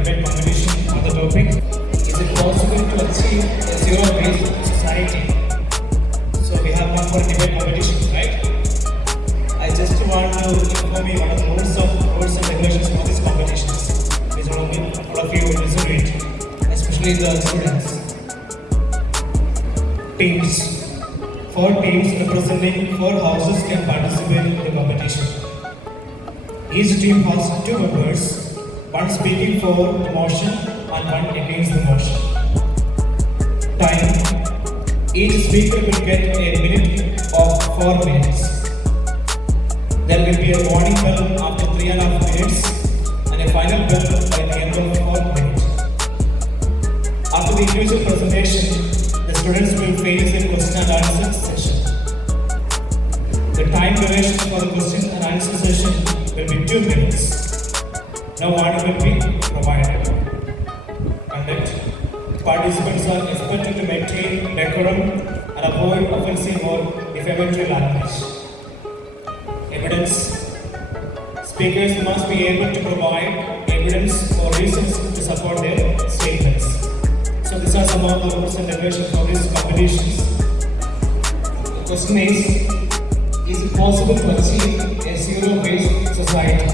debate competition on the topic, is it possible to achieve a zero-waste society? So we have come for a debate competition, right? I just want to inform you what are the rules and regulations for this competition. Please all of you listen to it, especially the students. Teams. 4 teams representing 4 houses can participate in the competition. Each team has 2 members, one speaking for the motion and one against the motion. Time. Each speaker will get a minute of 4 minutes. There will be a warning bell after 3.5 minutes and a final bell by the end of 4 minutes. After the individual presentation, the students will face a question and answer session. The time duration for the question and answer session will be 2 minutes. No warning will be provided. Conduct. Participants are expected to maintain decorum and avoid offensive or defamatory language. Evidence. Speakers must be able to provide evidence or reasons to support their statements. So these are some of the rules and regulations for these competitions. The question is it possible to achieve a zero-waste society?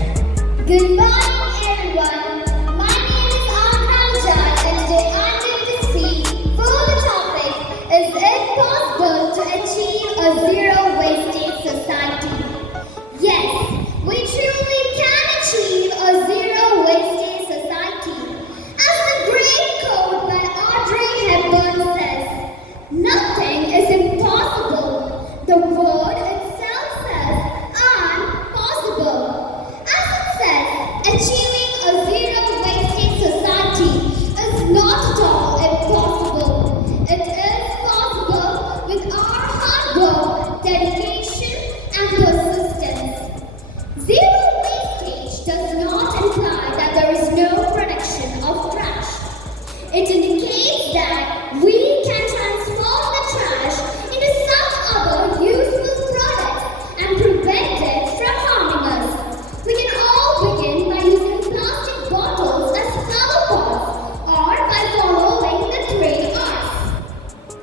Good morning, everyone. My name is Ankanja, and today I'm going to speak for the topic: is it possible to achieve a zero-wastage society? Yes, we truly can achieve a zero-wastage society. As the great quote by says, nothing is impossible. The word itself says, I'm possible. As it says, achieving a zero-wastage society is not at all impossible. It is possible with our hard work, dedication, and persistence. Zero wastage does not imply that there is no production of trash. It indicates that we can transform the trash into some other useful products and prevent it from harming us. We can all begin by using plastic bottles as flower pots or by following the 3 R's.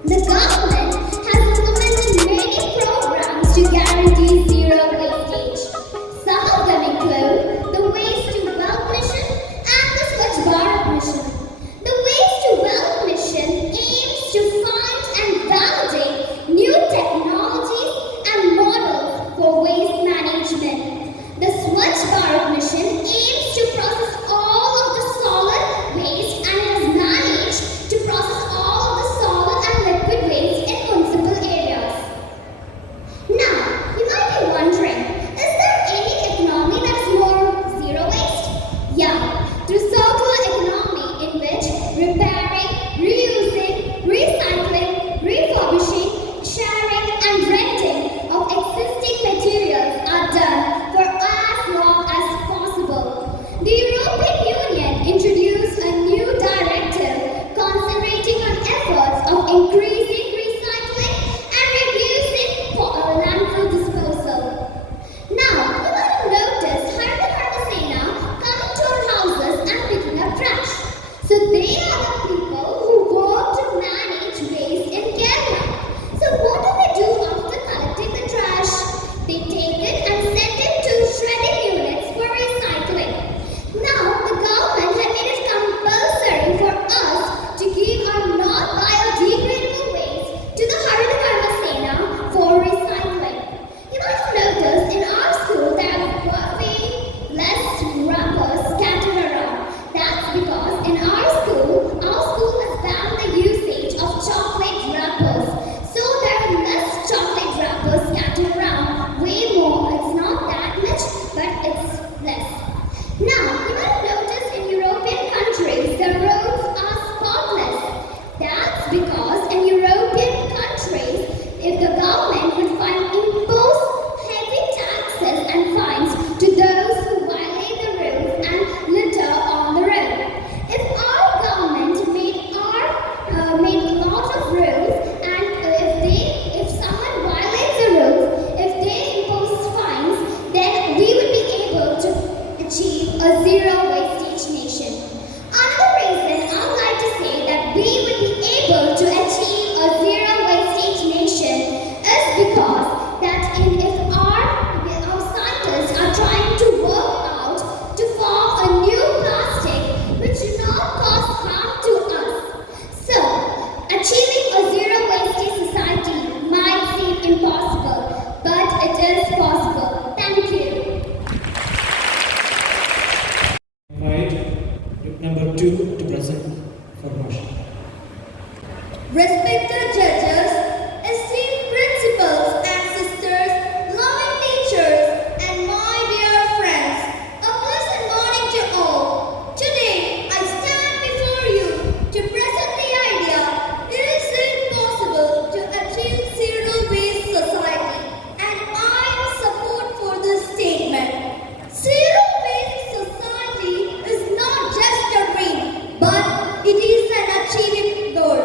The government has implemented many programs to guarantee zero wastage. Some of them include the Waste to Wealth Mission and the Swachh Bharat Mission. The Waste to Wealth Mission aims to find and validate new technologies and models for waste management. The Swachh Bharat Mission aims to process all of the solid waste and has managed to process all of the solid and liquid waste in municipal areas. Now, you might be wondering, is there any economy that is more zero waste? Yeah, through circular economy in which repairing, reusing, recycling, refurbishing, sharing and renting of existing materials are done for as long as possible. The European Union introduced a new directive concentrating on efforts of increasing recycling and reducing landfill disposal. Now, you might have noticed Sena coming to our houses and picking up trash. So they are the number 2 to present for motion. Respected judges, esteemed principals and sisters, loving teachers, and my dear friends, a pleasant morning to all. Today, I stand before you to present the idea, is it possible to achieve zero waste society? And I support for this statement. Zero waste society is not just a dream, but it is an achievable goal.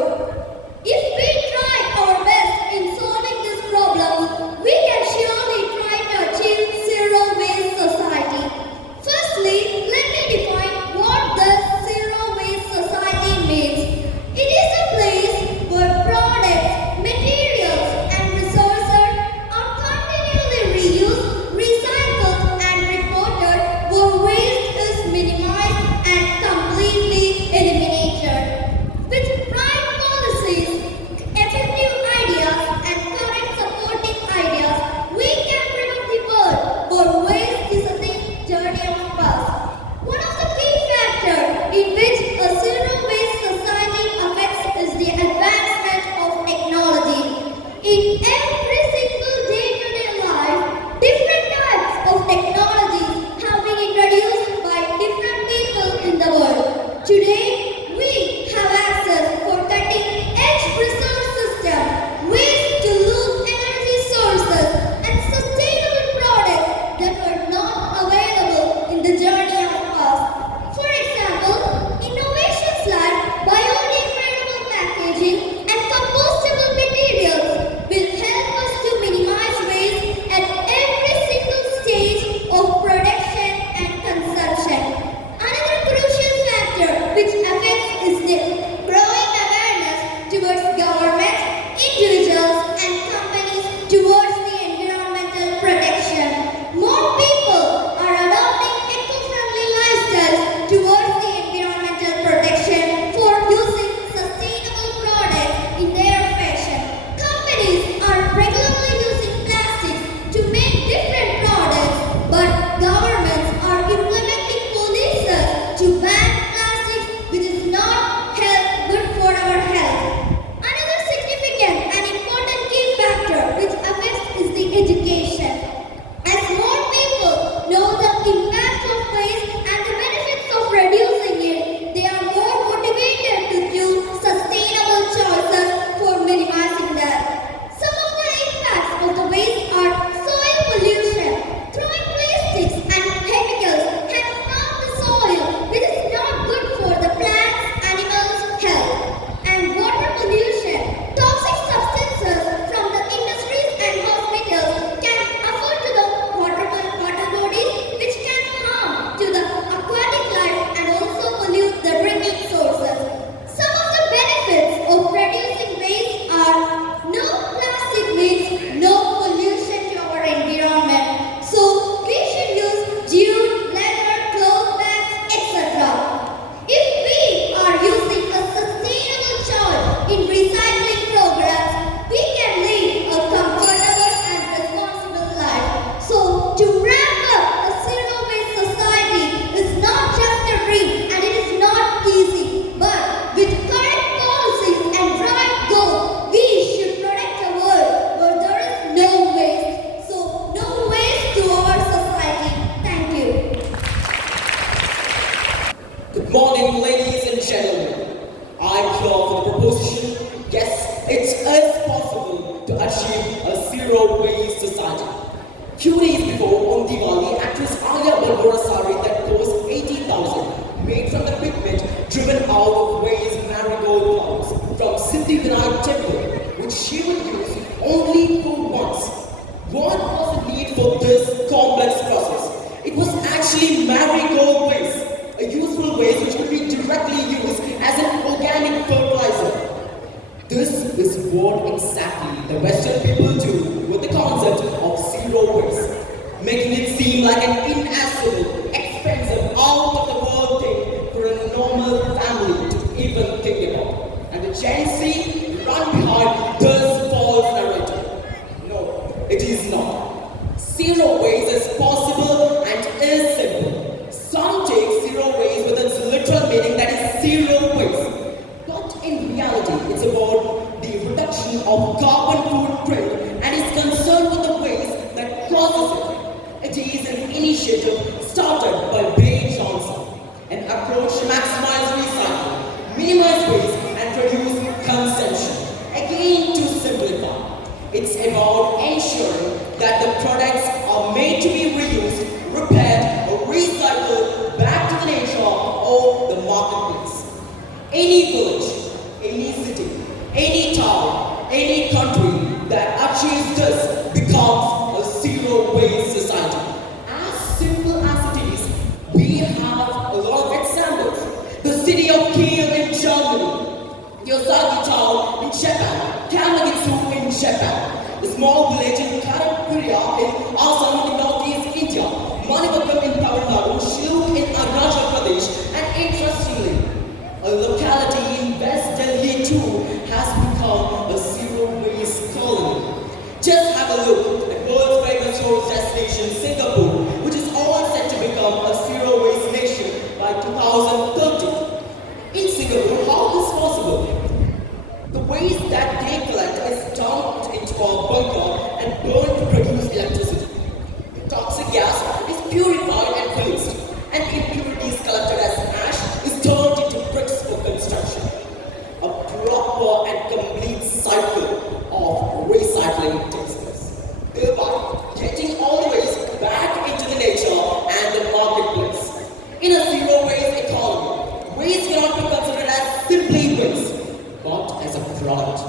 If we try our best in solving this problem, we can surely try to achieve zero waste society. Firstly, let me define what the zero waste society means. It is a place where products, materials, and resources are continually reused, recycled, and reported, where waste is minimized and completely eliminated. With right policies, effective ideas, and current supporting ideas, we can prevent the world where waste is a thing dirty of us. One of the key factors in which a zero waste society affects is the advancement of technology. In every single day-to-day life, different types of technologies have been introduced by different people in the world. Today, we have access for cutting-edge research systems, ways to lose energy sources, and sustainable products that were not available in the journey of us. For example, innovations like biodegradable packaging and compostable materials will help us to minimize waste at every single stage of production and consumption. Another crucial factor which affects is the growing awareness towards governments, individuals, and companies towards the environmental protection. More people are adopting eco-friendly lifestyles towards the environmental protection for using sustainable products in their fashion. Companies are regularly using plastics to make different products, but governments are implementing policies to ban plastics, which is not good for our health. Another significant and important key factor which affects is the education. As more people know the impact of waste and the benefits of reducing it, they are more motivated to do sustainable choices for minimizing that. Some of the impacts of the waste are soil pollution. Throwing plastics and chemicals can harm the soil, which is not good for the plants, animals' health. And water pollution. Toxic substances from the industries and hospitals can affect to the water bodies, which can harm to the aquatic life and also pollute the drinking sources. Some of the benefits of reducing waste are no plastic means no pollution to our environment. So we should use jute, leather, cloth bags, etc. If we are using a sustainable choice in recycling programs, we can live a comfortable and responsible life. So to wrap up, a zero waste society is not just a dream and it is not easy. But with correct policies and right goals, we should protect a world where there is no waste. So no waste to our society. Thank you. Good morning, ladies and gentlemen. I'm here for the proposition. Yes, it is possible to achieve a zero waste society. Few days before, on Diwali, actress Alia Balbora sari that cost 80,000, made from the pigment driven out of waste marigold flowers from Siddhi Vinayak temple, which she would use only for once. What was the need for this complex process? It was actually marigold waste, a useful waste which could be directly used as an organic fertilizer. This is what exactly the Western people do with the concept of zero waste, making it seem like an inaccessible, expensive, out-of-the-world thing for a normal family to even think about. And the Gen Z run behind this false narrative. No, it is not. Zero waste is possible and is simple. Some take zero waste with its literal literal meaning that is zero waste. But in reality, it's about the reduction of carbon footprint and is concerned with the waste that causes it. It is an initiative started by Ben Johnson, an approach to maximize recycling, minimize waste, and reduce consumption. Again, to simplify, it's about ensuring that the products are made to be reused, repaired, or recycled back to the nature or the marketplace. Any village, any city, any town, any country that achieves this becomes a zero waste society. As simple as it is, we have a lot of examples. The city of Kiel in Germany, Yosagi town in Japan, Kamakitsu in Japan, the small village in Karapuria in Assam in northeast India, Manipakam in Tamil Nadu, Shilluk in Arunachal Pradesh, and interestingly, a locality in West Delhi too has become a zero waste colony. Just have a look at world's famous tourist destination Singapore, which is all set to become a zero waste nation by 2030. In Singapore, how is this possible? The waste that they collect is dumped into a bunker and burned to produce electricity. The toxic gas is purified and released, and impurities collected as ash is turned into bricks for construction. A proper and complete cycle of recycling takes place, thereby getting all the waste back into the nature and the marketplace. In a zero waste economy, waste cannot be considered as simply waste, but as a product.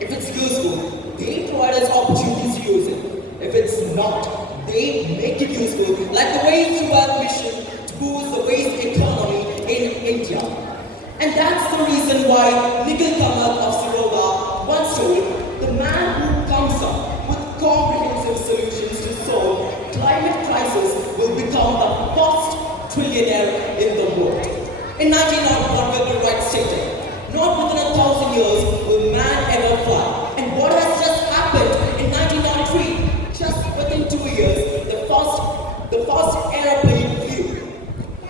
If it's useful, they provide us opportunities to use it. If it's not, they make it useful, like the Waste to Wealth mission to boost the waste economy in India. And that's the reason why Nikhil Kamat of Siroda once told, the man who comes up with comprehensive solutions to solve climate crisis will become the first trillionaire in the world. In 1991, Wilbur Wright stated, not within 1,000 years will man ever fly. And what has just happened in 1993? Just within 2 years, the first airplane flew.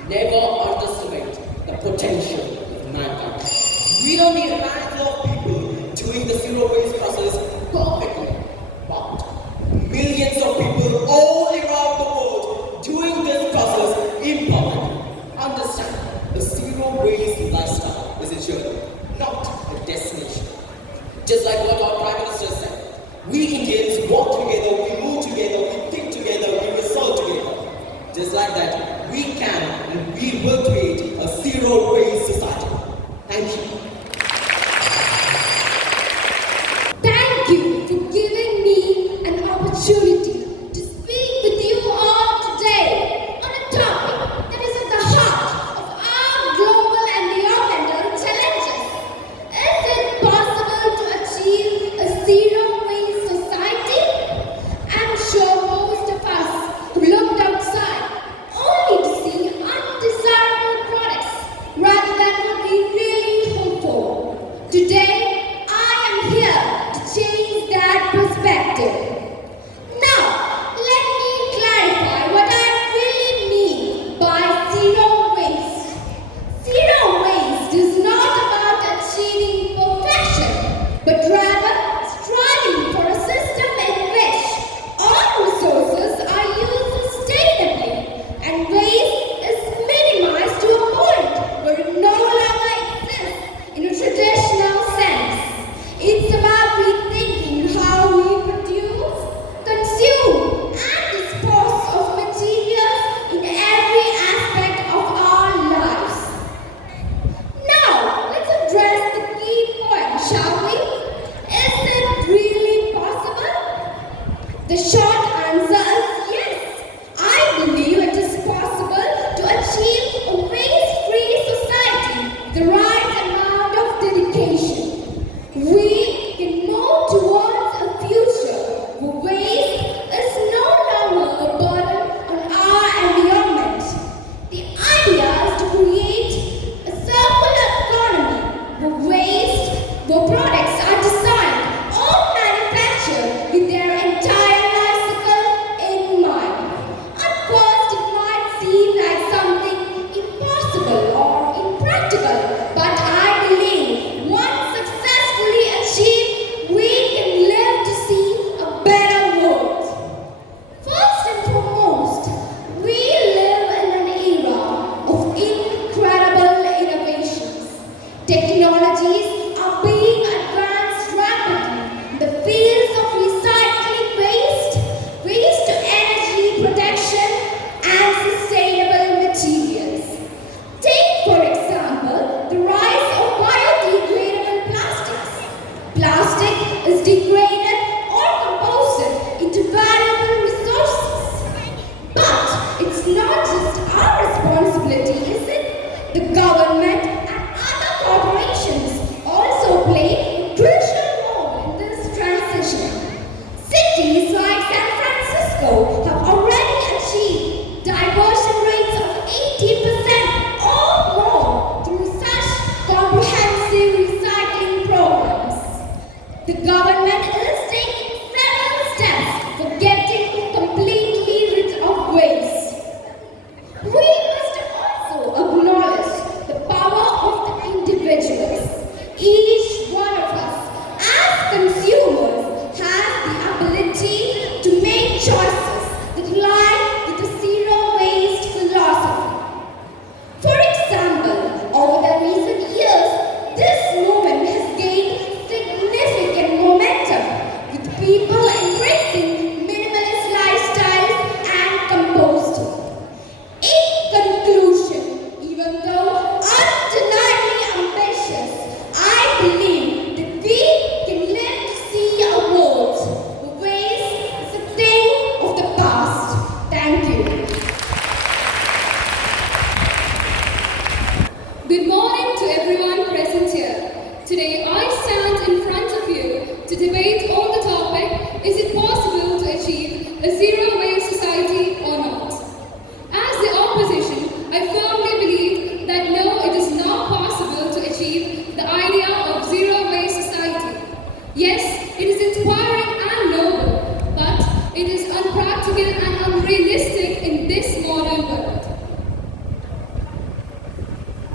Never underestimate the potential of mankind. We don't need a handful of people doing the zero waste process perfectly, but millions of people all around the world doing this process imperfectly. Understand, the zero waste lifestyle is a journey, not a destination. Just like what our Prime Minister said, we Indians walk together, we move together, we think together, we resolve together. Just like that, we can and we will create a zero waste society. Thank you. Thank you for giving me an opportunity to speak with you all today on a topic that is at the heart of our global environmental challenges. Is it possible to achieve a zero waste society? government and other corporations also play a crucial role in this transition. Cities like San Francisco have already achieved diversion rates of 80% or more through such comprehensive recycling programs. The government is taking several steps for getting completely rid of waste. We must also acknowledge the power of the individuals. Each one of us, as consumers, has the ability to make choices that align with the zero waste philosophy. For example, over the recent years, this movement has gained significant momentum, with people embracing minimalist lifestyles and composting. In conclusion, even though undeniably ambitious, I believe that we can live to see a world where waste is a thing of the past. Thank you. Good morning to everyone present here. Today I stand in front of you to debate on the topic, is it possible to achieve a zero waste society or not? As the opposition, I firmly believe that no, it is not possible to achieve the idea of zero waste society. Yes, it is inspiring and noble, but it is unpractical and unrealistic in this modern world.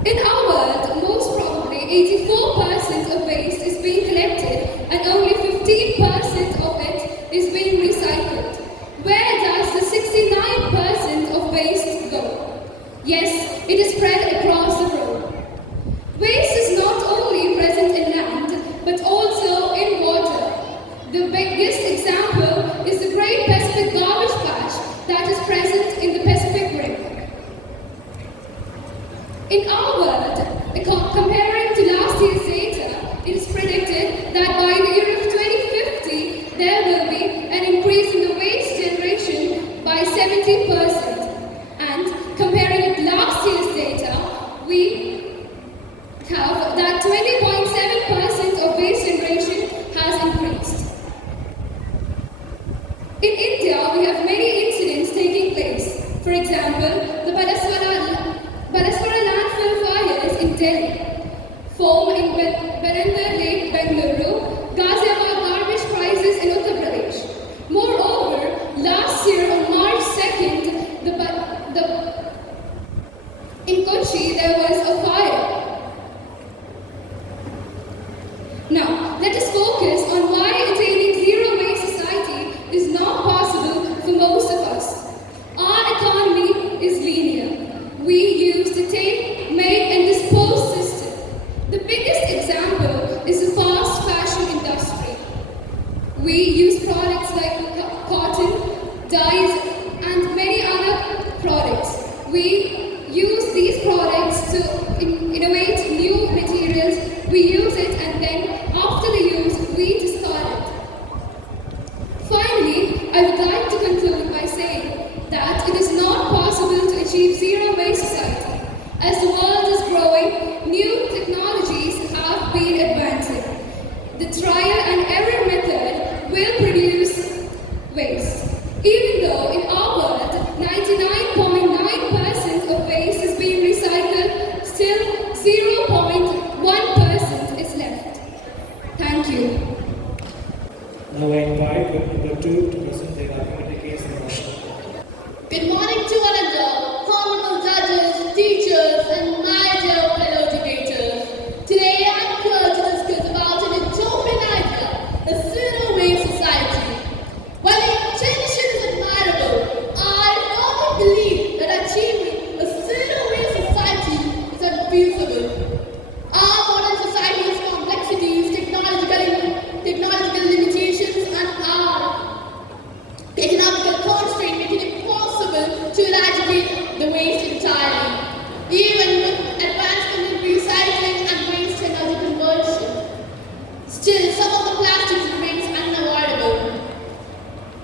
In our world, most probably 84% of waste is being collected and only 15% of it is being recycled. Where does the 69% of waste go? Yes, it is spread across the globe. Waste is not only present in land, but also in water. The biggest example is the Great Pacific Garbage Patch that is present in the Pacific Rim. In our world, comparing to last year's data, it is predicted that by the year of 2050, there will be an increase in the waste generation by 70%. And comparing with last year's data, we have that 20.7% of waste generation has increased. In India, we have many incidents taking place. For example, the Balaswara landfill fires in Delhi, foam in Berender Lake, Bengaluru, Ghaziabad garbage crisis in Uttar Pradesh. Moreover, last year on March 2nd, in Kochi there was a fire. Now, let us focus on why attaining zero waste society is not possible for most of us. Our economy is linear. We use the take, make and dispose system. The biggest example is the fast fashion industry. We use products like cotton, dyes and many other products. We use these products to innovate new materials. We use it and then after the use we discard it. Finally, I would like to conclude by saying that it is not possible to achieve zero waste society. As the world is growing, new technologies have been advancing. The trial and error method will produce waste. Even though in our world 99.9% of waste is being recycled, still 0.1% is left. Thank you. Now I invite group number 2 to present their argument against the motion. Good morning to one another, honorable judges, teachers, and my dear fellow debaters. Today I'm here to discuss about an utopian idea, a zero waste society. While the intention is admirable, I firmly believe that achieving a zero waste society is unfeasible. Our modern society's complexities, technological limitations, and our economical constraints make it impossible to eradicate the waste entirely, even with advancement in recycling and waste energy conversion. Still, some of the plastics remains unavoidable.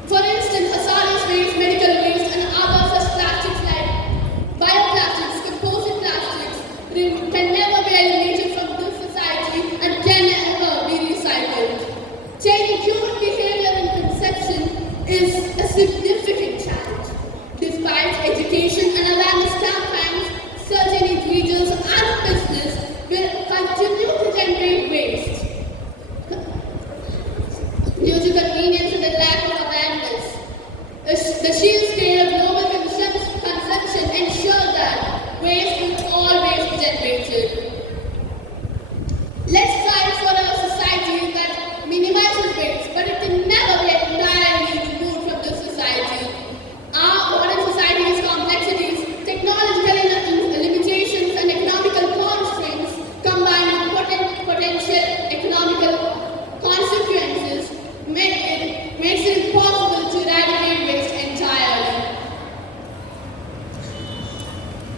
For instance, hazardous waste, medical waste, and other such plastics like bioplastics, composite plastics can never be eliminated from this society and can never be recycled. Changing human behavior in conception is a significant challenge. Despite education and awareness campaigns, certain individuals and business will continue to generate waste due to convenience and the lack of awareness. The sheer scale of global consumption ensures that waste will always be generated. Let's strive for a society that minimizes waste, but it can never be entirely removed from the society. Our modern society's complexities, technological limitations, and economical constraints combined with potential economical consequences makes it impossible to eradicate waste entirely.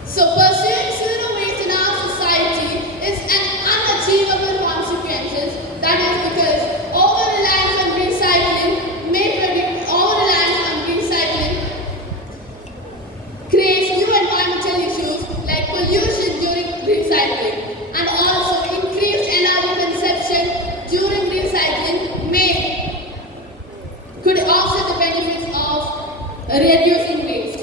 So pursuing zero waste in our society is an unachievable consequences. That is because over-reliance on recycling creates new environmental issues like pollution during recycling, and also increased energy consumption during recycling could offset the benefits of reducing waste.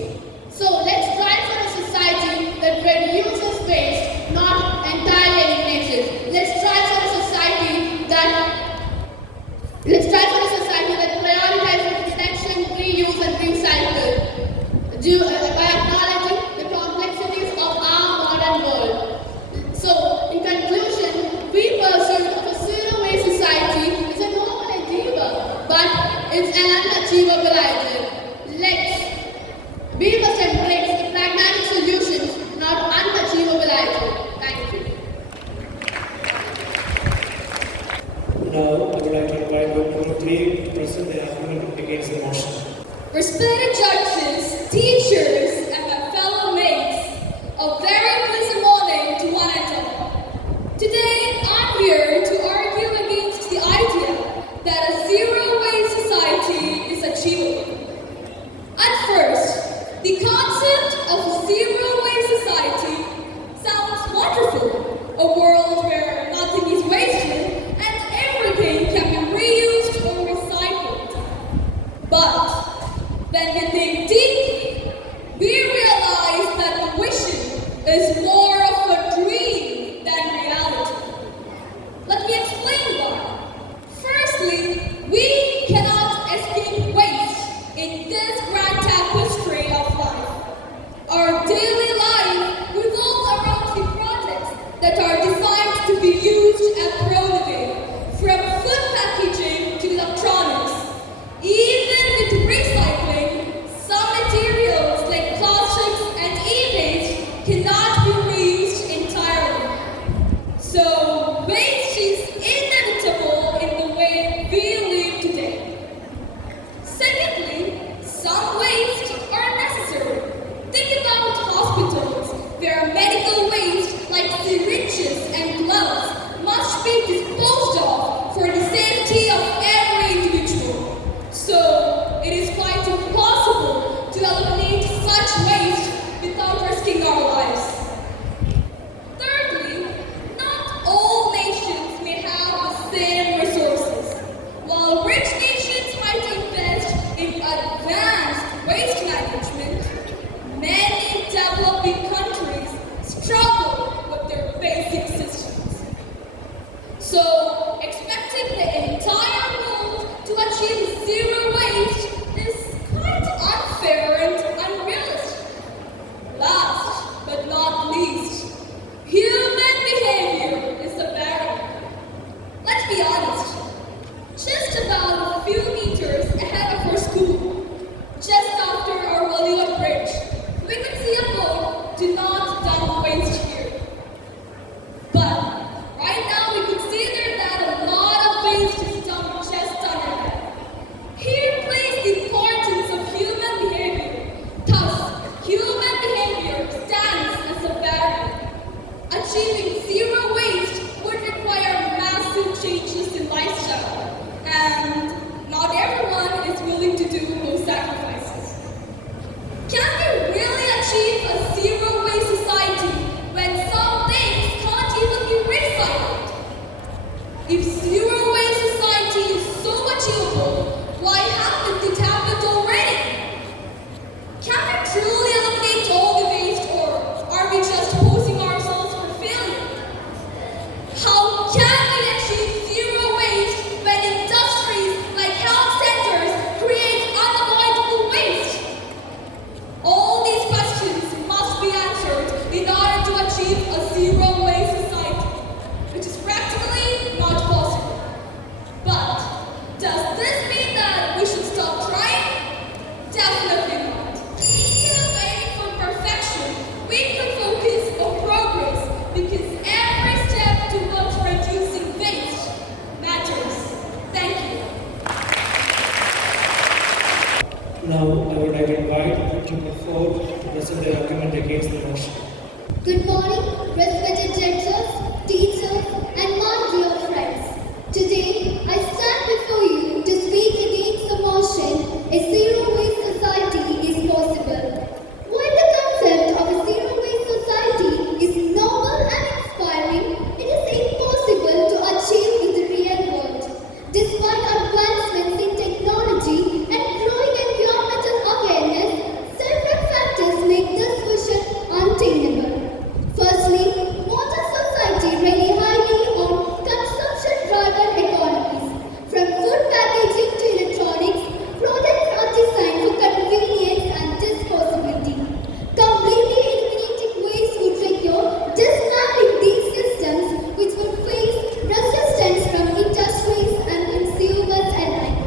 So let's strive for a society that reduces waste, not entirely eliminates it. Let's strive for a society that prioritizes detection, reuse, and recycle by acknowledging the complexities of our modern world. So, in conclusion, we pursuit of a zero waste society is a noble endeavor, but it's an unachievable ideal. We must embrace pragmatic solutions, not unachievable ideals. Thank you. Now, I would like to invite Group 3 to present the argument against the motion. Respected judges, teachers, and my fellow mates, a very pleasant morning to one and all. Today, I'm here to argue against the idea that a zero-waste society is achievable. At first, the concept of a zero-waste society sounds wonderful. A world where nothing is wasted and everything can be reused or recycled. But when we think deeply, we realize that the vision is more of a dream than reality. Let me explain why. Firstly, we cannot escape waste in this grand tapestry of life. Our daily life revolves around the projects that are designed to be used and thrown away, from food packaging to electronics. Even with recycling, some materials like plastics and e-waste cannot be reused entirely. So waste is inevitable in the way we live today. Secondly, some waste are necessary. Think about hospitals, where medical waste like syringes and gloves must be disposed of for the safety of every individual. So it is quite impossible to eliminate such waste without risking our lives. Thirdly, not all nations may have the same resources. While rich nations might invest in advanced waste management, many developing countries struggle with their basic systems. So, expecting the entire world to achieve zero waste is quite unfair and unrealistic. Last but not least, human behavior is a barrier. Let's be honest. Just about a few meters ahead of our school, just after our Hollywood Bridge, we could see a board, "Do not dump waste here." But right now we could see there that a lot of waste is dumped just under that. Here plays the importance of human behavior. Thus, human behavior stands as a barrier. Achieving zero waste would require massive changes in lifestyle, and not everyone is willing to do those sacrifices. Can we really achieve a zero-waste society when some things If zero waste society is so achievable, why haven't it happened already? Can we truly eliminate all the waste, or are we just posing ourselves for failure? How can we achieve zero waste when industries like health centers create unavoidable waste? All these questions must be answered in order to achieve a zero waste society, which is practically not possible. But does this mean that we should stop trying? Definitely not. Instead of aiming for perfection, we can focus on progress, because every step towards reducing waste matters. Thank you. Now, I would like to invite to move forward to present the argument against the motion. Good morning, respected judges, teachers, and my dear friends. Today, I stand before you to speak against the motion, a zero-waste society is possible. While the concept of a zero-waste society is novel and inspiring, it is impossible to achieve in the real world. Despite advancements in technology and growing environmental awareness, several factors make this vision unattainable. Firstly, modern society rely highly on consumption-driven economies. From food packaging to electronics, products are designed for convenience and disposability. Completely eliminating waste would require dismantling these systems, which would face resistance from industries and consumers alike.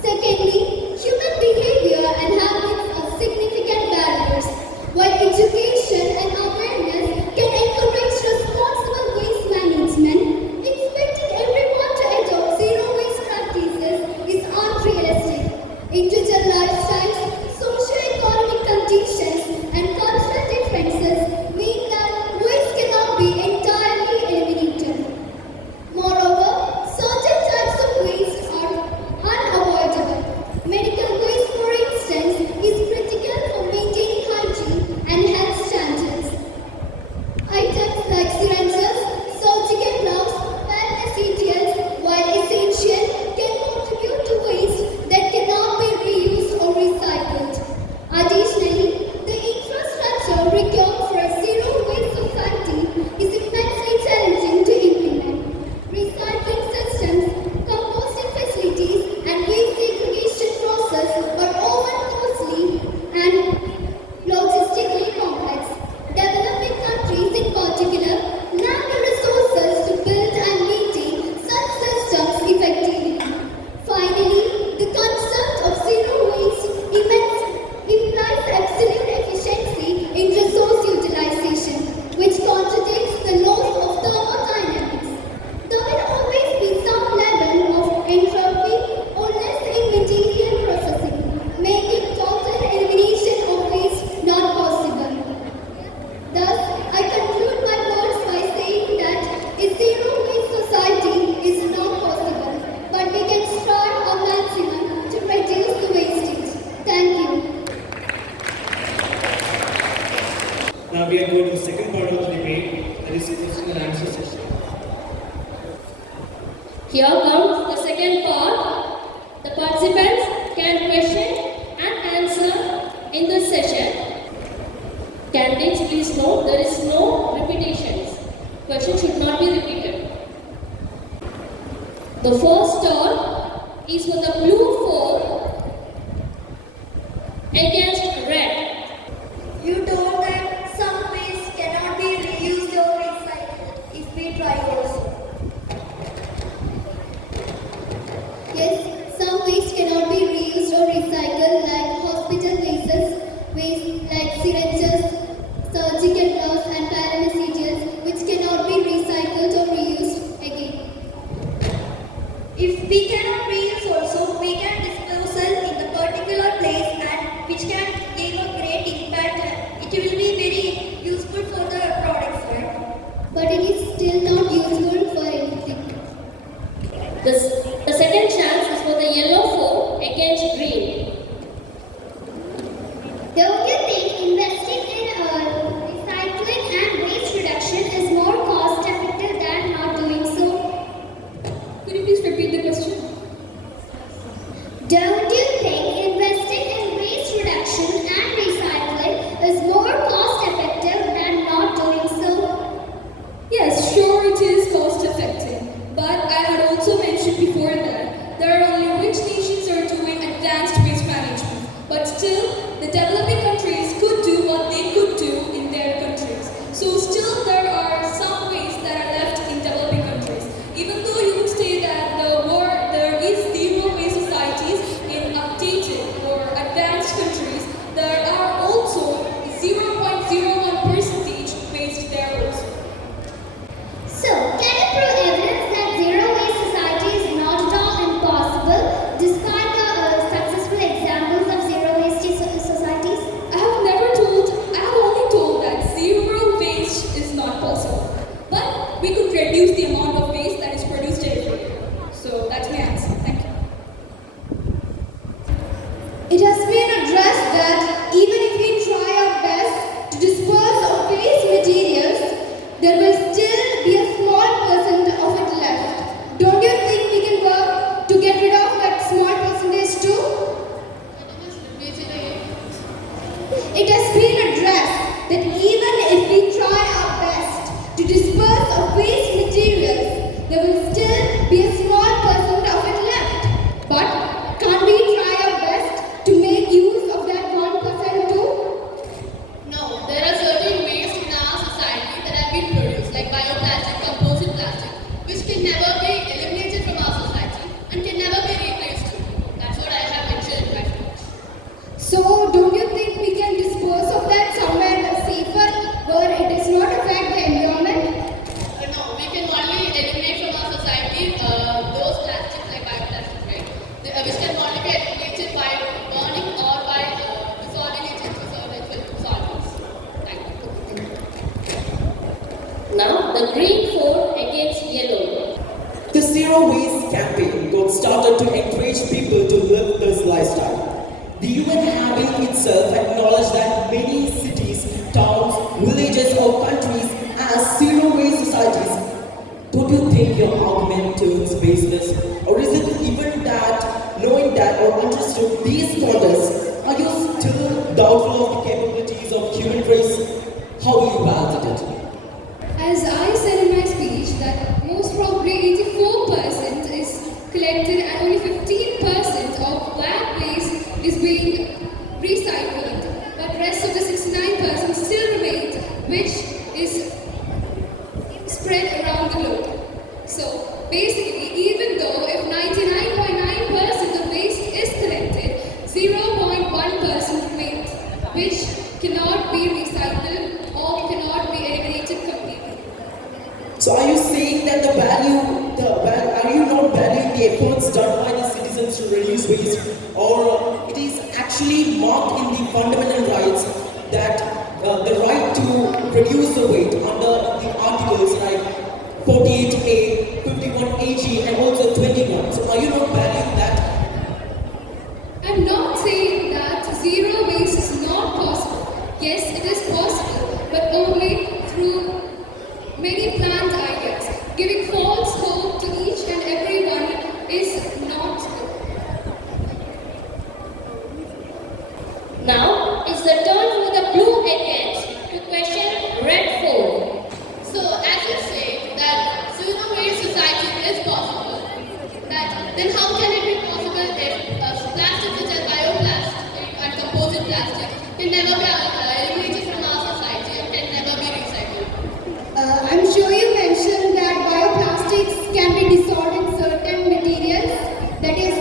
Secondly, human behavior and habits are significant barriers. While education and awareness can encourage responsible waste management, expecting everyone to adopt zero waste practices is unrealistic. Individual lifestyles, socio-economic conditions, and cultural differences mean that waste cannot be entirely eliminated. Moreover, certain types of waste are unavoidable. Medical waste, for instance, is critical for maintaining hygiene and health standards. Items like syringes, surgical gloves, pharmaceuticals, while essential, can contribute to waste that cannot be reused or recycled. Additionally, the infrastructure required for a zero-waste society is immensely challenging to implement. Recycling systems, composting facilities, and waste segregation process are often costly and logistically complex. Developing countries in particular lack the resources to build and maintain such systems effectively. Finally, the concept of zero waste implies absolute efficiency in resource utilization, which contradicts the laws of thermodynamics. There will always be some level of entropy or less in material processing, making total elimination of waste not possible. Thus, I conclude my words by saying that a zero-waste society is not possible, but we can strive our maximum to reduce the wastage. Thank you. Now we are going to the second part of the debate, that is the question and answer session. Here comes the second part. The participants can question and answer in this session. Candidates, please note there is no repetitions. Question should not be repeated. The first turn is for the blue four against red. You told that some waste cannot be reused or recycled if we try also. Yes, some waste cannot be reused or recycled, like hospital wastes, waste like syringes, surgical gloves, and pharmaceuticals, which cannot be recycled or reused again. If we cannot reuse also, we can dispose it in the particular place, and which can give a great impact. It will be very useful for the products, right? But it is still not useful for anything. The second chance is for the yellow four against green. Don't you think investing in recycling and waste reduction is more cost effective than not doing so? we could reduce the amount of waste that is produced every year. So that's my answer. Thank you. It has been addressed that even if we try our best to dispose of waste materials, there will still be a small percent of it left. Don't you think we can work to get rid of that small percentage too? It has been addressed that even if we try our best to dispose of waste materials, there will still be a small percent of it left. But can't we try our best to make use of that 1% too? No, there are certain waste in our society that have been produced, like bioplastic, composite plastic, which can never be eliminated from our society and can never be replaced too. That's what I have mentioned in my speech. So don't you think we can dispose of that somewhere safer where it does not affect the environment? No, we can only eliminate from our society those plastics like bioplastic, right? Which can only be eliminated by burning or by dissolving it into certain solvents. Thank you. Now the green fort against yellow. The Zero Waste campaign got started to encourage people to live this lifestyle. The UN having itself acknowledged that many cities, towns, villages or countries as zero waste societies. Don't you think your argument turns baseless? Or is it even that, knowing that or understood these contests, are you still doubtful of the capabilities of human race? How will you validate it? As I said in my speech, that most probably 84% is collected and only 15% of black waste is being recycled, but rest of the 69% still remains, which is spread around the globe. So basically, even though if 99.9% of waste is collected, 0.1% remains, which cannot be recycled or cannot be eliminated completely. So are you saying that are you not valuing the efforts done by the citizens to reduce waste, or it is actually marked in the fundamental rights that the right to reduce the weight under the articles like 48A, 51AG and also 21. So are you not valuing that? I'm not saying that zero waste is not possible. Yes, it is possible, but only through many planned ideas. Giving false hope to each and everyone is not good. Now it's the turn for the blue against to question red fort. So, as you say that zero waste society is possible, then how can it be possible if plastic such as bioplastic and composite plastic can never be eliminated from our society and can never be recycled? I'm sure you mentioned that bioplastics can be dissolved in certain materials that is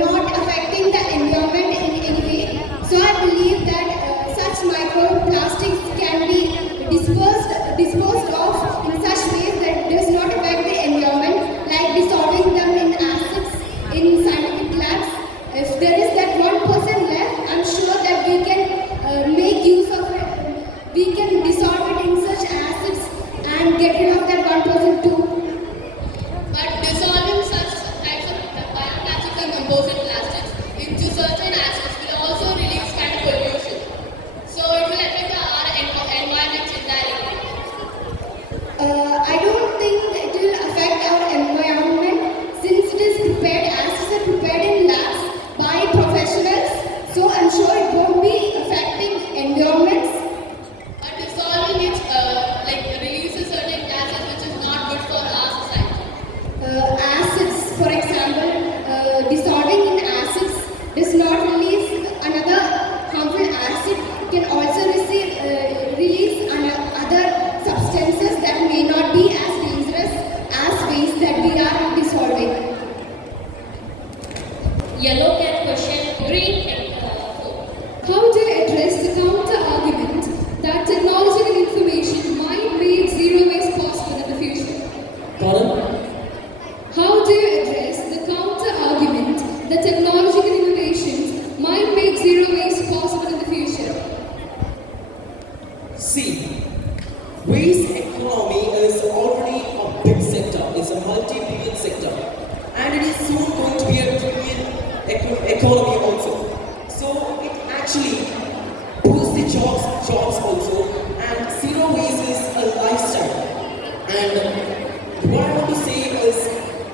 not affecting the environment in any way. So I believe that such microplastics can be disposed of in such ways that does not affect the environment, like dissolving them in acids in scientific labs. If there is that 1% left, I'm sure that we can make use of it. We can dissolve it in such acids and get rid of that 1% too. But dissolving such types of bioplastics and composite plastics into certain acids will also release kind of pollution. So it will affect our environment indirectly. I don't think it will affect our environment since it is prepared, acids are prepared in labs by professionals. So I'm sure it won't be affecting environments. But dissolving it releases certain gases which is not good for our society. Acids, for example, dissolving in acids does not release another harmful acid, can also release other substances that may not be as dangerous as waste that we are dissolving. What I want to say is,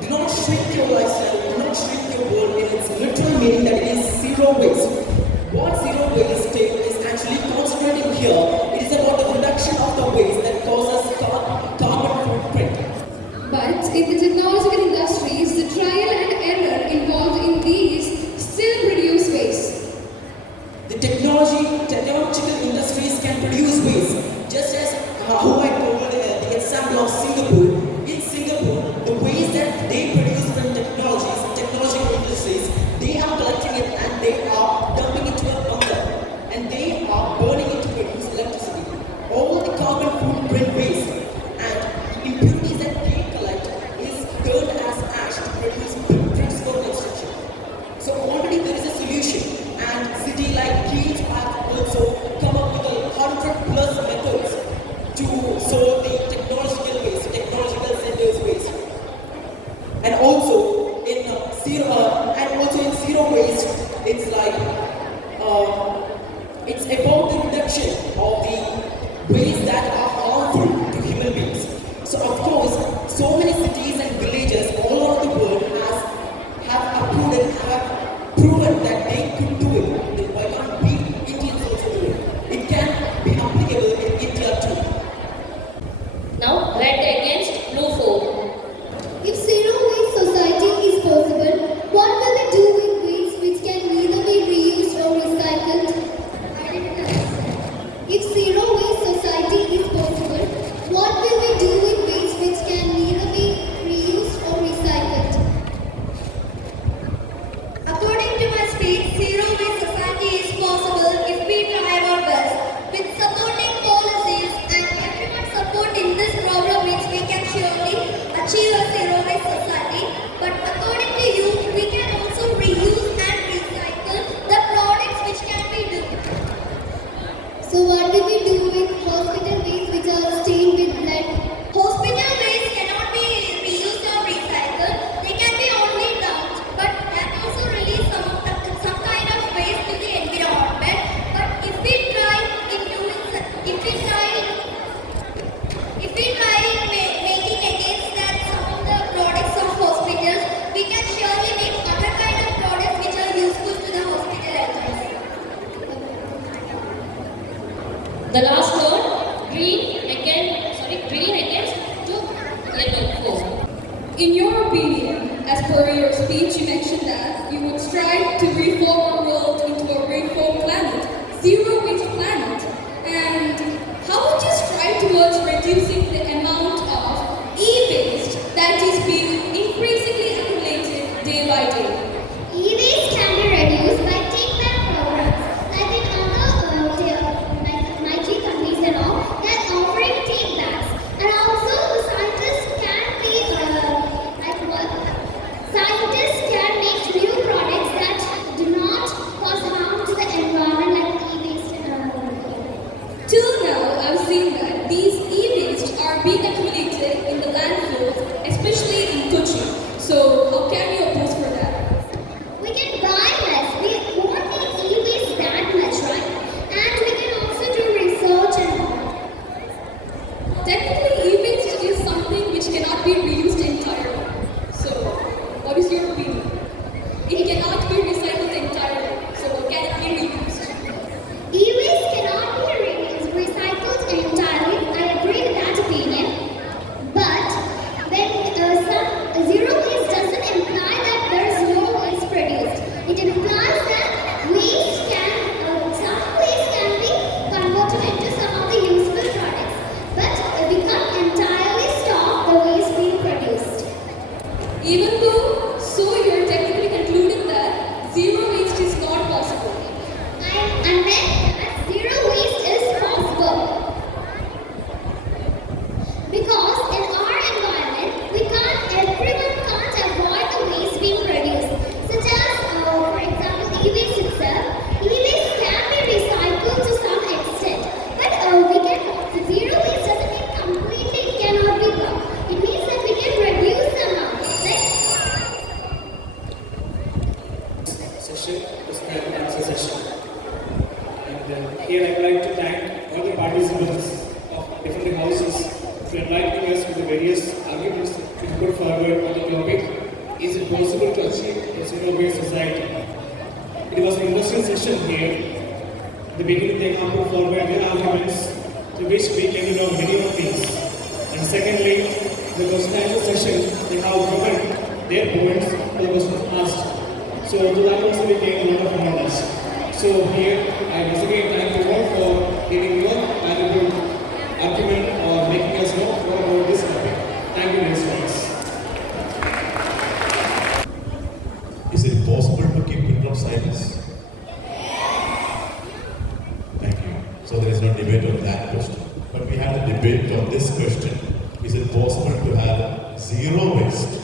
do not shrink your lifestyle, do not shrink your world in its literal meaning that it is zero waste. What zero waste is actually concentrating here, it is about the reduction of the waste that causes carbon footprint. But in the technological industries, the trial and error involved in these still produce waste. The technological industries can produce waste, just as how I told the example of Singapore. In Singapore, the waste that they produce from technological industries, they are collecting it and they are dumping it to a bunker, and they are burning it to produce electricity. All the carbon footprint waste and impurities that they collect is turned as ash to produce bricks for construction. So already there is a solution, and city like Kiev have also come up with 100+ methods to solve the technological waste, technological centers waste. And also in zero waste, it's like it's about the reduction of the waste that are harmful to human beings. So of course, so many cities and villages all over the world have approved and have proven that they could do it. Then why can't we Indians also do it? It can be applicable in India too. Now, red against blue 4. If zero waste society is possible, what will we do with waste which can neither be reused or recycled? If zero waste society is possible, what will we do with waste which can neither be reused or recycled? According to my speech, zero waste society is possible if we try our best. With supporting policies and everyone's support in this problem, which we can surely achieve a zero waste society. But according to you, we can also reuse and recycle the products which can be done. So what do we do with hospital waste which are stained with blood? Hospital waste cannot be reused or recycled. They can be only dumped, but that also release some kind of waste to the environment. But if we try making against that some of the products of hospitals, we can surely make other kind of products which are useful to the hospital entrance. The last word, green against yellow 4. In your opinion, as per your speech, you mentioned that you would strive to reform our world into a rainbow planet, zero waste planet. And how would you strive towards reducing the amount of e-waste that is being increasingly accumulated day by day? E-waste can be reduced by take-back programs like in other Nike countries and all that offering take-backs. And also the scientists can make new products that do not cause harm to the environment like e-waste and all. Till now, I've seen that these e-waste are being accumulated in the landfills, especially in Kochi. So how can you oppose for that? We can buy less. We won't need e-waste that much, right? And we can also do research and all. Technically, e-waste is something which cannot be reused entirely. So, what is your opinion? It cannot be recycled entirely. So, can it be reused? E-waste cannot be recycled entirely. I agree with that opinion. But when zero waste doesn't imply that there is no waste produced. It implies that some waste can be converted into some of the useful products. But we can't entirely stop the waste being produced. arguments which put forward on the topic, is it possible to achieve a zero-waste society? It was an interesting session here. At the beginning, they have put forward their arguments to which we can know many of things. And secondly, the question and answer session, they have given their points to the question asked. So to that also we gain a lot of knowledge. So here, I once again thank you all for giving your valuable argument or making us know more about this topic. Thank you very much. Is it possible to keep pin drop silence? Thank you. So there is no debate on that question. But we had a debate on this question. Is it possible to have zero waste?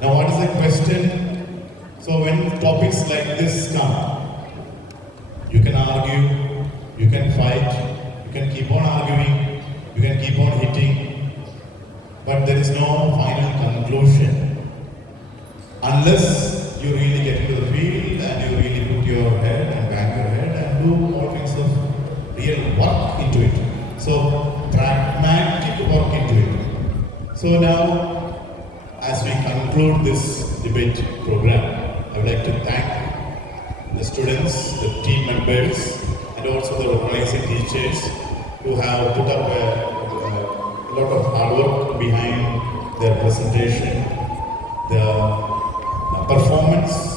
Now what is the question? So when topics like this come, you can argue, you can fight, you can keep on arguing, you can keep on hitting, but there is no final conclusion. Unless you really get into the field and you really put your head and bang your head and do all kinds of real work into it. So pragmatic work into it. So now, as we conclude this debate program, I would like to thank the students, the team members, and also the organizing teachers who have put up a lot of hard work behind their presentation, the performance